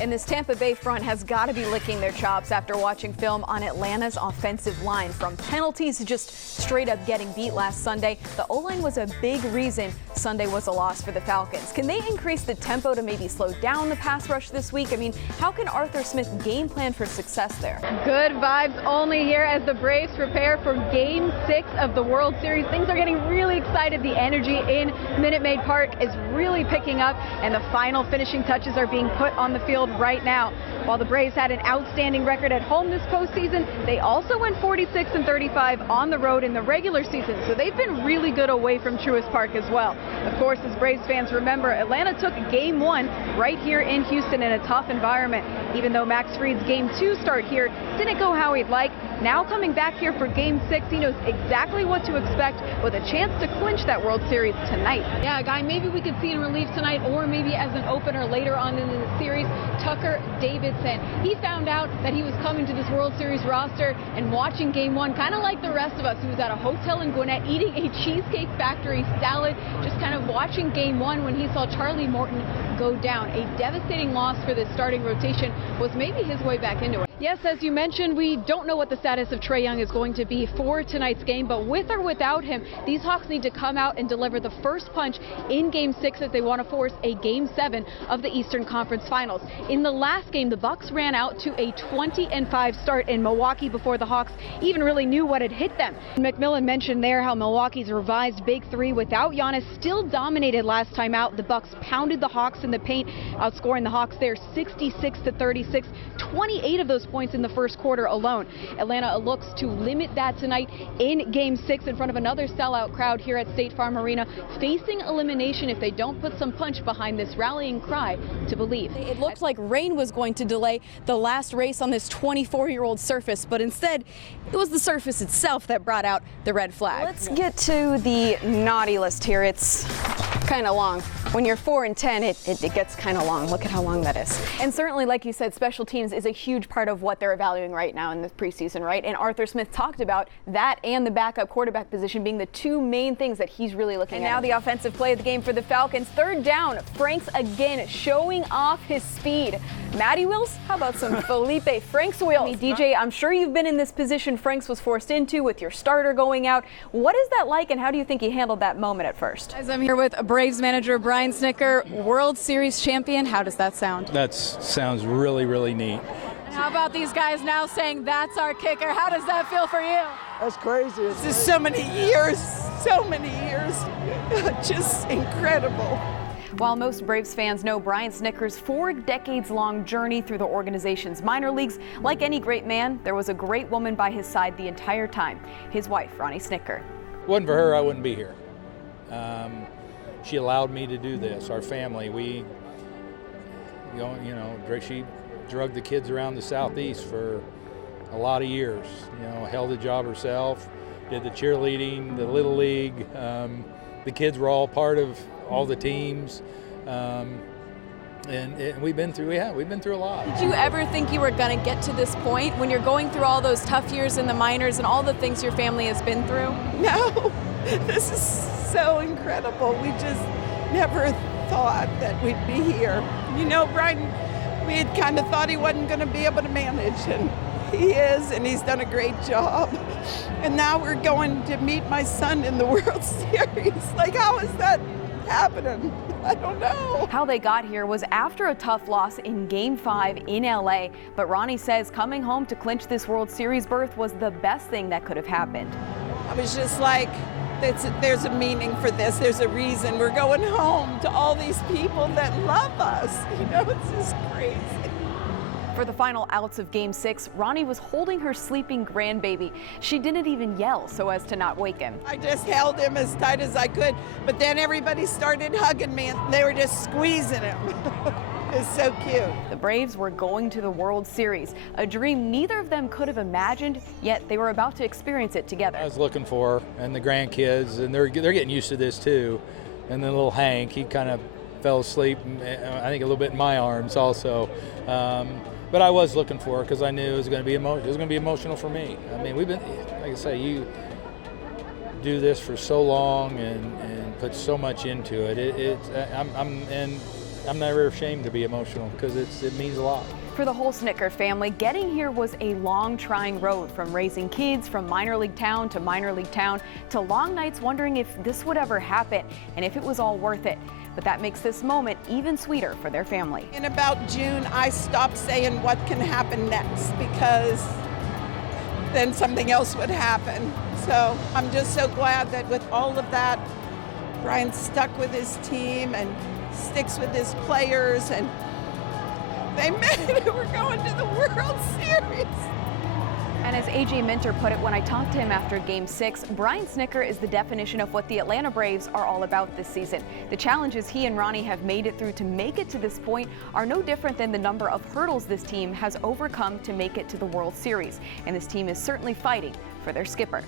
And this Tampa Bay front has got to be licking their chops after watching film on Atlanta's offensive line. From penalties to just straight up getting beat last Sunday, the O-line was a big reason Sunday was a loss for the Falcons. Can they increase the tempo to maybe slow down the pass rush this week? I mean, how can Arthur Smith game plan for success there? Good vibes only here as the Braves prepare for Game 6 of the World Series. Things are getting really excited. The energy in Minute Maid Park is really picking up, and the final finishing touches are being put on the field right now. While the Braves had an outstanding record at home this postseason, they also went 46-35 on the road in the regular season, so they've been really good away from Truist Park as well. Of course, as Braves fans remember, Atlanta took Game 1 right here in Houston in a tough environment. Even though Max Fried's Game 2 start here didn't go how he'd like, now coming back here for Game 6, he knows exactly what to expect with a chance to clinch that World Series tonight. Yeah, Guy, maybe we could see in relief tonight, or maybe as an opener later on in the series. Tucker Davidson, he found out that he was coming to this World Series roster and watching Game 1, kind of like the rest of us. He was at a hotel in Gwinnett eating a Cheesecake Factory salad, just kind of watching Game 1 when he saw Charlie Morton go down. A devastating loss for this starting rotation was maybe his way back into it. Yes, as you mentioned, we don't know what the status of Trae Young is going to be for tonight's game, but with or without him, these Hawks need to come out and deliver the first punch in Game 6 if they want to force a Game 7 of the Eastern Conference Finals. In the last game, the Bucks ran out to a 20-5 start in Milwaukee before the Hawks even really knew what had hit them. McMillan mentioned there how Milwaukee's revised Big Three without Giannis still dominated last time out. The Bucks pounded the Hawks in the paint, outscoring the Hawks there 66-36, 28 of those points in the first quarter alone. Atlanta looks to limit that tonight in Game 6 in front of another sellout crowd here at State Farm Arena, facing elimination if they don't put some punch behind this rallying cry to believe. It looked like rain was going to delay the last race on this 24-year-old surface, but instead it was the surface itself that brought out the red flag. Let's get to the naughty list here. It's kind of long. When you're 4 and 10, it gets kind of long. Look at how long that is. And certainly, like you said, special teams is a huge part of what they're evaluating right now in the preseason, right? And Arthur Smith talked about that and the backup quarterback position being the two main things that he's really looking at. And now the offensive play of the game for the Falcons. Third down, Franks again showing off his speed. Matty wheels? How about some Felipe Franks wheels? I mean, DJ, I'm sure you've been in this position Franks was forced into with your starter going out. What is that like, and how do you think he handled that moment at first? As I'm here with Braves manager Brian Snicker, World Series champion. How does that sound? That sounds really, really neat. And how about these guys now saying that's our kicker? How does that feel for you? That's crazy. This is so many years, just incredible. While most Braves fans know Brian Snicker's 4 decades-long journey through the organization's minor leagues, like any great man, there was a great woman by his side the entire time, his wife, Ronnie Snicker. If it wasn't for her, I wouldn't be here. She allowed me to do this. Our family, she drugged the kids around the Southeast for a lot of years. Held a job herself, did the cheerleading, the Little League. The kids were all part of all the teams, and we've been through a lot. Did you ever think you were going to get to this point when you're going through all those tough years in the minors and all the things your family has been through? No, this is so incredible. We just never thought that we'd be here. Brian, we had kind of thought he wasn't going to be able to manage, and he is, and he's done a great job. And now we're going to meet my son in the World Series. Like, how is that happening? I don't know. How they got here was after a tough loss in Game 5 in LA, but Ronnie says coming home to clinch this World Series berth was the best thing that could have happened. I was just like, there's a meaning for this. There's a reason. We're going home to all these people that love us. It's just crazy. For the final outs of Game 6, Ronnie was holding her sleeping grandbaby. She didn't even yell so as to not wake him. I just held him as tight as I could, but then everybody started hugging me and they were just squeezing him. It's so cute. The Braves were going to the World Series, a dream neither of them could have imagined, yet they were about to experience it together. I was looking for her and the grandkids, and they're getting used to this too. And then little Hank, he kind of fell asleep, I think a little bit in my arms also. But I was looking for her because I knew it was going to be emotional for me. I mean, we've been, like I say, you do this for so long and put so much into it. And I'm never ashamed to be emotional because it means a lot. For the whole Snicker family, getting here was a long, trying road, from raising kids from minor league town to minor league town, to long nights wondering if this would ever happen and if it was all worth it. But that makes this moment even sweeter for their family. In about June, I stopped saying what can happen next, because then something else would happen. So I'm just so glad that with all of that, Brian's stuck with his team and sticks with his players, and they made it. We're going to the World Series. And as AJ Minter put it when I talked to him after Game 6, Brian Snicker is the definition of what the Atlanta Braves are all about this season. The challenges he and Ronnie have made it through to make it to this point are no different than the number of hurdles this team has overcome to make it to the World Series. And this team is certainly fighting for their skipper.